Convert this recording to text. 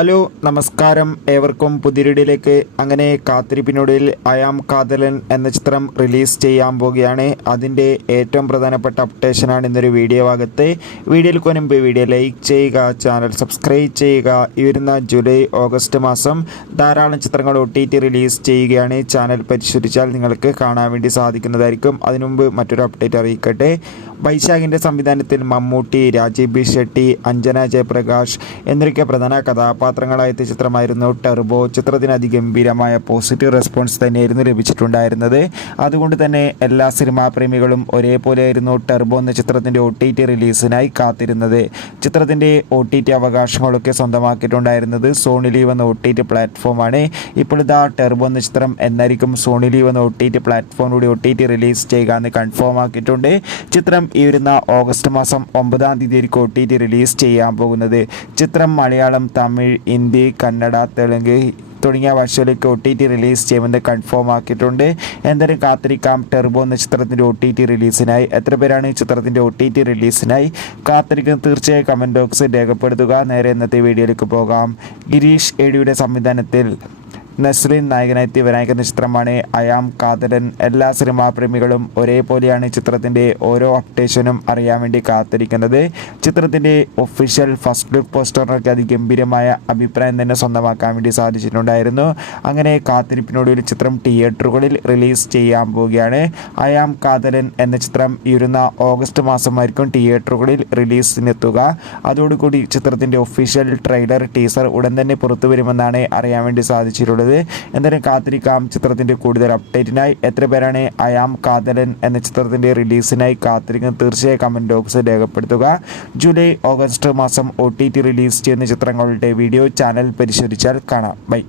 Hello നമസ്കാരം, ഏവർക്കും പുതിയൊരിടിലേക്ക്. അങ്ങനെ കാത്തിരിപ്പിനൊടുവിൽ അയാം കാതലൻ എന്ന ചിത്രം റിലീസ് ചെയ്യാൻ പോവുകയാണ്. അതിൻ്റെ ഏറ്റവും പ്രധാനപ്പെട്ട അപ്ഡേഷനാണ് ഇന്നൊരു വീഡിയോ ഭാഗത്ത്. വീഡിയോയിൽ മുൻപ് വീഡിയോ ലൈക്ക് ചെയ്യുക, ചാനൽ സബ്സ്ക്രൈബ് ചെയ്യുക. ഈ വരുന്ന ജൂലൈ ഓഗസ്റ്റ് മാസം ധാരാളം ചിത്രങ്ങൾ OTT റിലീസ് ചെയ്യുകയാണ്. ചാനൽ പരിശോധിച്ചാൽ നിങ്ങൾക്ക് കാണാൻ വേണ്ടി സാധിക്കുന്നതായിരിക്കും. അതിനുമുമ്പ് മറ്റൊരു അപ്ഡേറ്റ് അറിയിക്കട്ടെ. വൈശാഖിൻ്റെ സംവിധാനത്തിൽ മമ്മൂട്ടി, രാജീവ് ബി ഷെട്ടി, അഞ്ജന ജയപ്രകാശ് എന്നൊക്കെ പ്രധാന കഥാപാത്രങ്ങളായ ചിത്രമായിരുന്നു ടെർബോ. ചിത്രത്തിന് അതിഗംഭീരമായ പോസിറ്റീവ് റെസ്പോൺസ് തന്നെയായിരുന്നു ലഭിച്ചിട്ടുണ്ടായിരുന്നത്. അതുകൊണ്ട് തന്നെ എല്ലാ സിനിമാ പ്രേമികളും ഒരേപോലെയായിരുന്നു ടെർബോ എന്ന ചിത്രത്തിൻ്റെ OTT റിലീസിനായി കാത്തിരുന്നത്. ചിത്രത്തിൻ്റെ OTT അവകാശങ്ങളൊക്കെ സ്വന്തമാക്കിയിട്ടുണ്ടായിരുന്നത് സോണി ലീവ് എന്ന OTT പ്ലാറ്റ്ഫോമാണ്. ഇപ്പോൾ ഇതാ ടെർബോ എന്ന ചിത്രം എന്നായിരിക്കും സോണി ലീവ് എന്ന OTT പ്ലാറ്റ്ഫോമിലൂടെ OTT റിലീസ് ചെയ്യുക എന്ന് കൺഫേം ആക്കിയിട്ടുണ്ട്. ചിത്രം ഈ വരുന്ന ഓഗസ്റ്റ് മാസം 9-ാം തീയതി OTT റിലീസ് ചെയ്യാൻ പോകുന്നത്. ചിത്രം മലയാളം, തമിഴ്, ഹിന്ദി, കന്നഡ, തെലുങ്ക് തുടങ്ങിയ ഭാഷകളിലേക്ക് OTT റിലീസ് ചെയ്യുമെന്ന് കൺഫേം ആക്കിയിട്ടുണ്ട്. എന്തായാലും കാത്തിരിക്കാം ടെർബോ എന്ന ചിത്രത്തിൻ്റെ OTT റിലീസിനായി. എത്ര പേരാണ് ഈ ചിത്രത്തിൻ്റെ OTT റിലീസിനായി കാത്തിരിക്കുന്നത്? തീർച്ചയായും കമൻറ്റ് ബോക്സിൽ രേഖപ്പെടുത്തുക. നേരെ ഇന്നത്തെ വീഡിയോയിലേക്ക് പോകാം. ഗിരീഷ് ഏടിയുടെ സംവിധാനത്തിൽ നസ്രീൻ നായകനായി വരാനിരിക്കുന്ന ചിത്രമാണ് അയാം കാതലൻ. എല്ലാ സിനിമാ പ്രേമികളും ഒരേപോലെയാണ് ചിത്രത്തിൻ്റെ ഓരോ അപ്ഡേഷനും അറിയാൻ വേണ്ടി കാത്തിരിക്കുന്നത്. ചിത്രത്തിൻ്റെ ഒഫീഷ്യൽ ഫസ്റ്റ് ലുക്ക് പോസ്റ്ററിനൊക്കെ അതിഗംഭീരമായ അഭിപ്രായം തന്നെ സ്വന്തമാക്കാൻ വേണ്ടി സാധിച്ചിട്ടുണ്ടായിരുന്നു. അങ്ങനെ കാത്തിരിപ്പിനൊടുവിൽ ചിത്രം തിയേറ്ററുകളിൽ റിലീസ് ചെയ്യാൻ പോവുകയാണ്. അയാം കാതലൻ എന്ന ചിത്രം ഈ വരുന്ന ഓഗസ്റ്റ് മാസമായിരിക്കും തിയേറ്ററുകളിൽ റിലീസിനെത്തുക. അതോടുകൂടി ചിത്രത്തിൻ്റെ ഒഫീഷ്യൽ ട്രെയിലർ, ടീസർ ഉടൻ തന്നെ പുറത്തു വരുമെന്നാണ് അറിയാൻ വേണ്ടി സാധിച്ചിട്ടുള്ളത്. എന്തായാലും കാത്തിരിക്കാം ചിത്രത്തിൻ്റെ കൂടുതൽ അപ്ഡേറ്റിനായി. എത്ര പേരാണ് അയാം കാതലൻ എന്ന ചിത്രത്തിൻ്റെ റിലീസിനായി കാത്തിരിക്കുന്നത്? തീർച്ചയായും കമൻറ്റ് ബോക്സിൽ രേഖപ്പെടുത്തുക. ജൂലൈ ഓഗസ്റ്റ് മാസം OTT റിലീസ് ചെയ്യുന്ന ചിത്രങ്ങളുടെ വീഡിയോ ചാനൽ പരിശോധിച്ചാൽ കാണാം. ബൈ.